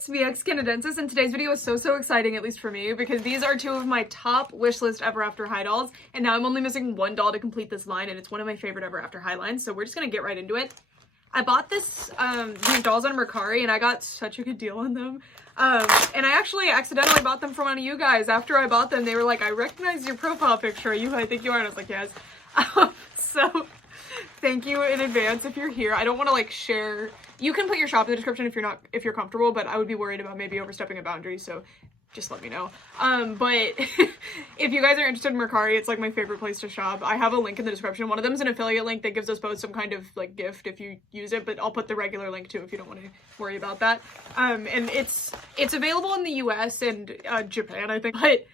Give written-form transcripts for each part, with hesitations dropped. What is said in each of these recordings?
it's VX Canadensis, and today's video is so exciting, at least for me, because these are two of my top wishlist Ever After High dolls, and now I'm only missing one doll to complete this line, and it's one of my favorite Ever After High lines, so we're just gonna get right into it. I bought these dolls on Mercari, and I got such a good deal on them. And I actually accidentally bought them from one of you guys. After I bought them, they were like, I recognize your profile picture. I think you are. And I was like, yes. So thank you in advance if you're here. I don't want to like share. You can put your shop in the description if you're comfortable, but I would be worried about maybe overstepping a boundary. So just let me know. But if you guys are interested in Mercari, it's like my favorite place to shop. I have a link in the description. One of them is an affiliate link that gives us both some kind of like gift if you use it, but I'll put the regular link too if you don't want to worry about that. And it's available in the US and Japan, I think, but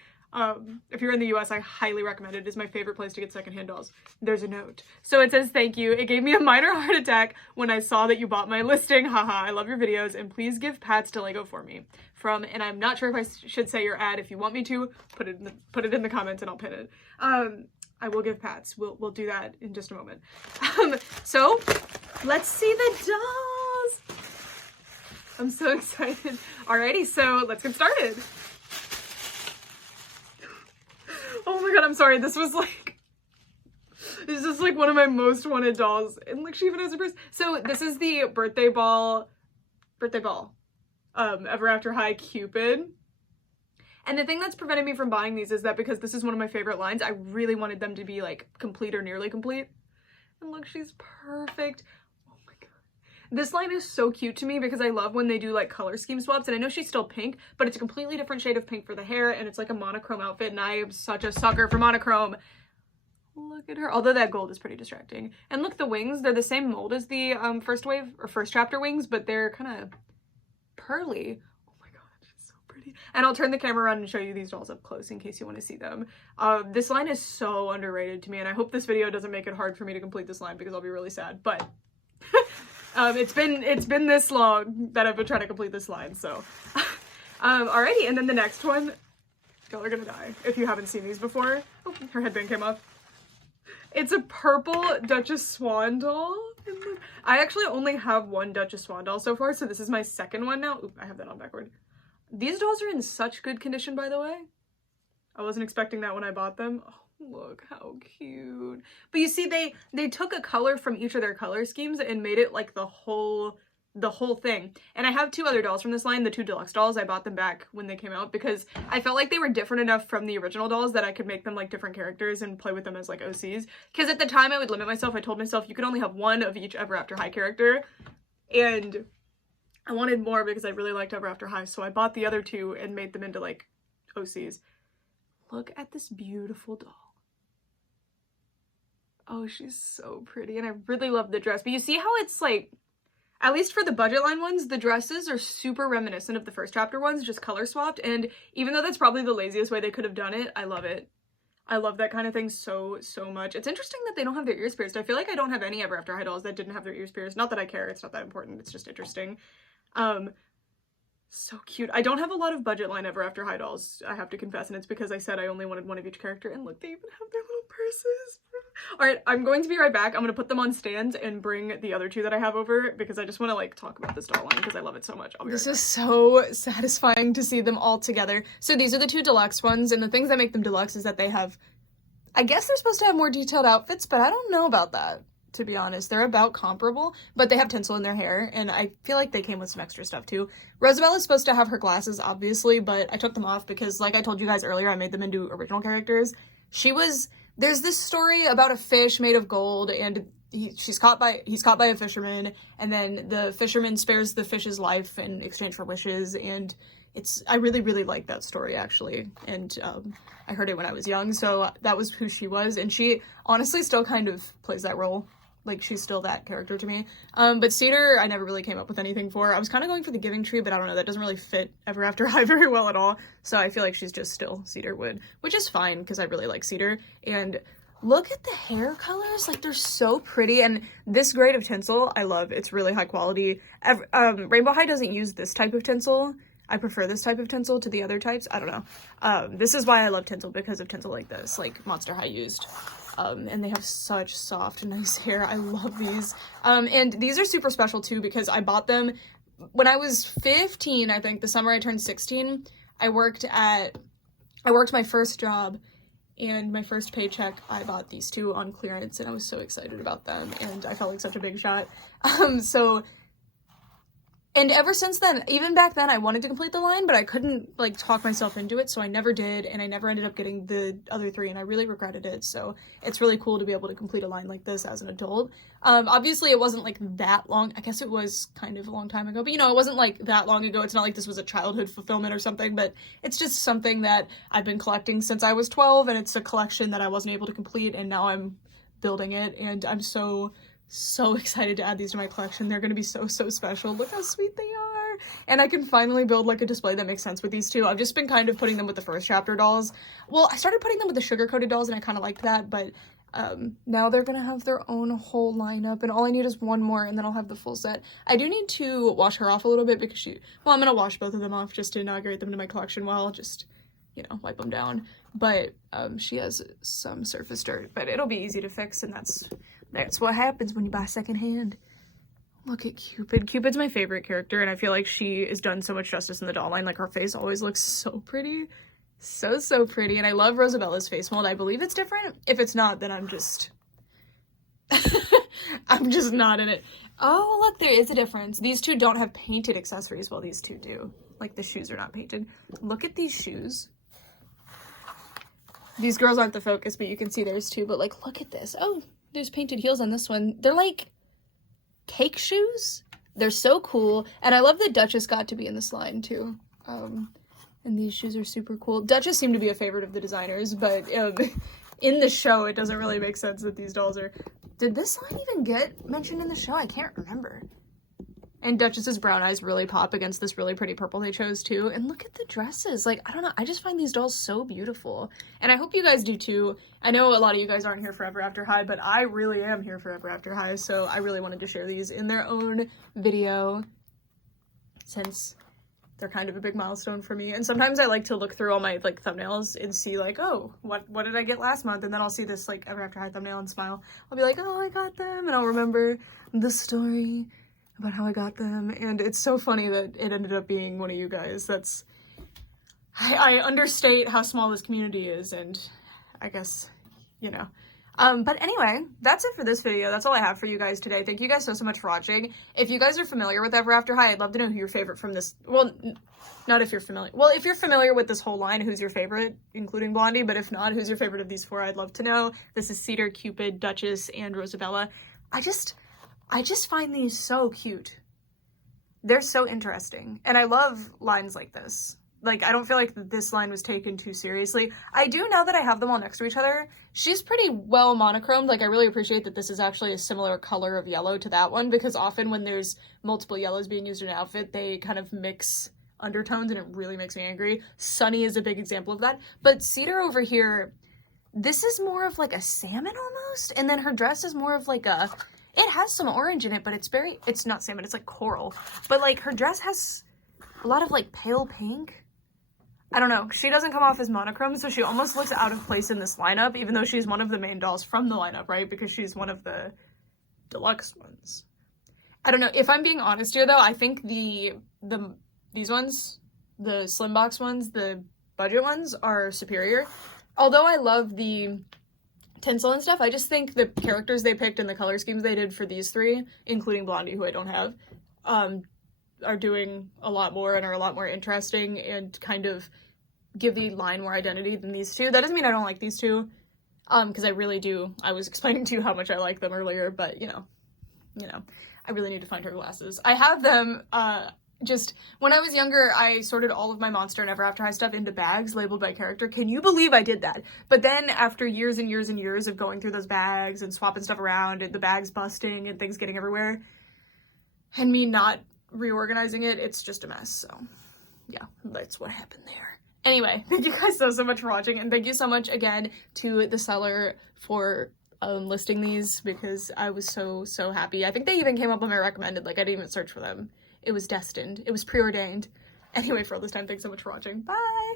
if you're in the US, I highly recommend it. It is my favorite place to get secondhand dolls. There's a note. So it says, thank you. It gave me a minor heart attack when I saw that you bought my listing. Haha, I love your videos, and please give pats to Lego for me. From, and I'm not sure if I should say your ad. If you want me to, put it in the comments and I'll pin it. I will give pats. We'll do that in just a moment. So let's see the dolls. I'm so excited. Alrighty, so let's get started. Oh my god, I'm sorry. This is just like one of my most wanted dolls. And like she even has a purse. So this is the birthday ball, Ever After High Cupid. And the thing that's prevented me from buying these is that because this is one of my favorite lines, I really wanted them to be like complete or nearly complete. And look, she's perfect. Oh my god. This line is so cute to me because I love when they do like color scheme swaps, and I know she's still pink, but it's a completely different shade of pink for the hair, and it's like a monochrome outfit, and I am such a sucker for monochrome. Look at her, although that gold is pretty distracting. And look, the wings, they're the same mold as the first chapter wings, but they're kind of pearly. Oh my god, she's so pretty. And I'll turn the camera around and show you these dolls up close in case you want to see them. This line is so underrated to me, and I hope this video doesn't make it hard for me to complete this line because I'll be really sad, but it's been this long that I've been trying to complete this line, so alrighty. And then the next one, y'all are gonna die if you haven't seen these before. Oh, her headband came off. It's a purple Duchess Swan doll. I actually only have one Duchess Swan doll so far, so this is my second one now. Oop, I have that on backward. These dolls are in such good condition, by the way. I wasn't expecting that when I bought them. Oh, look how cute. But you see, they took a color from each of their color schemes and made it like the whole thing. And I have two other dolls from this line, the two deluxe dolls. I bought them back when they came out because I felt like they were different enough from the original dolls that I could make them like different characters and play with them as like OCs. Because at the time I would limit myself. I told myself you could only have one of each Ever After High character, and I wanted more because I really liked Ever After High, so I bought the other two and made them into like OCs. Look at this beautiful doll. Oh, she's so pretty, and I really love the dress. But you see how it's like, at least for the budget line ones, the dresses are super reminiscent of the first chapter ones, just color swapped. And even though that's probably the laziest way they could have done it, I love it. I love that kind of thing so much. It's interesting that they don't have their ears pierced. I feel like I don't have any Ever After High dolls that didn't have their ears pierced. Not that I care, it's not that important, it's just interesting. So cute. I don't have a lot of budget line Ever After High dolls, I have to confess, and it's because I said I only wanted one of each character. And look, they even have their little purses. Alright, I'm going to be right back. I'm going to put them on stands and bring the other two that I have over because I just want to like talk about this doll line because I love it so much. I'll be right back. This is so satisfying to see them all together. So these are the two deluxe ones, and the things that make them deluxe is that they have, I guess they're supposed to have more detailed outfits, but I don't know about that, to be honest. They're about comparable, but they have tinsel in their hair, and I feel like they came with some extra stuff too. Rosabelle is supposed to have her glasses, obviously, but I took them off because, like I told you guys earlier, I made them into original characters. There's this story about a fish made of gold, and he's caught by a fisherman, and then the fisherman spares the fish's life in exchange for wishes, and I really like that story, actually, and I heard it when I was young, so that was who she was, and she honestly still kind of plays that role. Like, she's still that character to me. But Cedar, I never really came up with anything for. I was kind of going for the Giving Tree, but I don't know, that doesn't really fit Ever After High very well at all. So I feel like she's just still Cedar Wood, which is fine because I really like Cedar. And look at the hair colors, like they're so pretty. And this grade of tinsel, I love. It's really high quality. Rainbow High doesn't use this type of tinsel. I prefer this type of tinsel to the other types. I don't know. This is why I love tinsel, because of tinsel like this, like Monster High used. And they have such soft, nice hair. I love these. And these are super special too because I bought them when I was 15, I think, the summer I turned 16, I worked my first job, and my first paycheck, I bought these two on clearance, and I was so excited about them, and I felt like such a big shot. And ever since then, even back then, I wanted to complete the line, but I couldn't, like, talk myself into it, so I never did, and I never ended up getting the other 3, and I really regretted it, so it's really cool to be able to complete a line like this as an adult. Obviously, it wasn't, like, that long. I guess it was kind of a long time ago, but, you know, it wasn't, like, that long ago. It's not like this was a childhood fulfillment or something, but it's just something that I've been collecting since I was 12, and it's a collection that I wasn't able to complete, and now I'm building it, and I'm so excited to add these to my collection. They're gonna be so special. Look how sweet they are. And I can finally build like a display that makes sense with these two. I've just been kind of putting them with the first chapter dolls. Well, I started putting them with the sugar-coated dolls and I kind of liked that, but now they're gonna have their own whole lineup, and all I need is one more and then I'll have the full set. I do need to wash her off a little bit because I'm gonna wash both of them off just to inaugurate them to my collection while just, you know, wipe them down. But she has some surface dirt, but it'll be easy to fix, and that's what happens when you buy secondhand. Look at Cupid. Cupid's my favorite character, and I feel like she is done so much justice in the doll line. Like, her face always looks so pretty. So pretty. And I love Rosabella's face mold. I believe it's different. If it's not, then I'm just... I'm just not in it. Oh, look, there is a difference. These two don't have painted accessories, while these two do. Like, the shoes are not painted. Look at these shoes. These girls aren't the focus, but you can see theirs too. But, like, look at this. Oh, there's painted heels on this one. They're like cake shoes. They're so cool. And I love that Duchess got to be in this line too. And these shoes are super cool. Duchess seemed to be a favorite of the designers, but in the show, it doesn't really make sense that these dolls are... Did this line even get mentioned in the show? I can't remember. And Duchess's brown eyes really pop against this really pretty purple they chose too. And look at the dresses. Like, I don't know. I just find these dolls so beautiful. And I hope you guys do too. I know a lot of you guys aren't here forever after high, but I really am here forever after high. So I really wanted to share these in their own video since they're kind of a big milestone for me. And sometimes I like to look through all my like thumbnails and see like, oh, what did I get last month? And then I'll see this like ever after high thumbnail and smile. I'll be like, oh, I got them. And I'll remember the story about how I got them, and it's so funny that it ended up being one of you guys. I understate how small this community is, and I guess, you know. But anyway, that's it for this video. That's all I have for you guys today. Thank you guys so much for watching. If you guys are familiar with Ever After High, I'd love to know who your favorite from this, well, not if you're familiar. Well, if you're familiar with this whole line, who's your favorite, including Blondie, but if not, who's your favorite of these 4, I'd love to know. This is Cedar, Cupid, Duchess, and Rosabella. I just find these so cute. They're so interesting. And I love lines like this. Like, I don't feel like this line was taken too seriously. I do, now that I have them all next to each other. She's pretty well monochromed. Like, I really appreciate that this is actually a similar color of yellow to that one, because often when there's multiple yellows being used in an outfit, they kind of mix undertones, and it really makes me angry. Sunny is a big example of that. But Cedar over here, this is more of like a salmon almost. And then her dress is more of like a... It has some orange in it, but it's not salmon, it's like coral. But like her dress has a lot of like pale pink. I don't know. She doesn't come off as monochrome, so she almost looks out of place in this lineup, even though she's one of the main dolls from the lineup, right? Because she's one of the deluxe ones. I don't know. If I'm being honest here though, I think these ones, the slim box ones, the budget ones are superior. Although I love the tinsel and stuff, I just think the characters they picked and the color schemes they did for these 3, including Blondie, who I don't have, are doing a lot more and are a lot more interesting and kind of give the line more identity than these 2. That doesn't mean I don't like these 2, because I really do. I was explaining to you how much I like them earlier, but you know, I really need to find her glasses. I have them, just when I was younger, I sorted all of my Monster and Ever After High stuff into bags labeled by character. Can you believe I did that? But then after years and years and years of going through those bags and swapping stuff around and the bags busting and things getting everywhere and me not reorganizing it, it's just a mess. So yeah, that's what happened there. Anyway, thank you guys so much for watching, and thank you so much again to the seller for listing these, because I was so happy. I think they even came up on my recommended. Like, I didn't even search for them. It was destined. It was preordained. Anyway, for all this time, thanks so much for watching. Bye!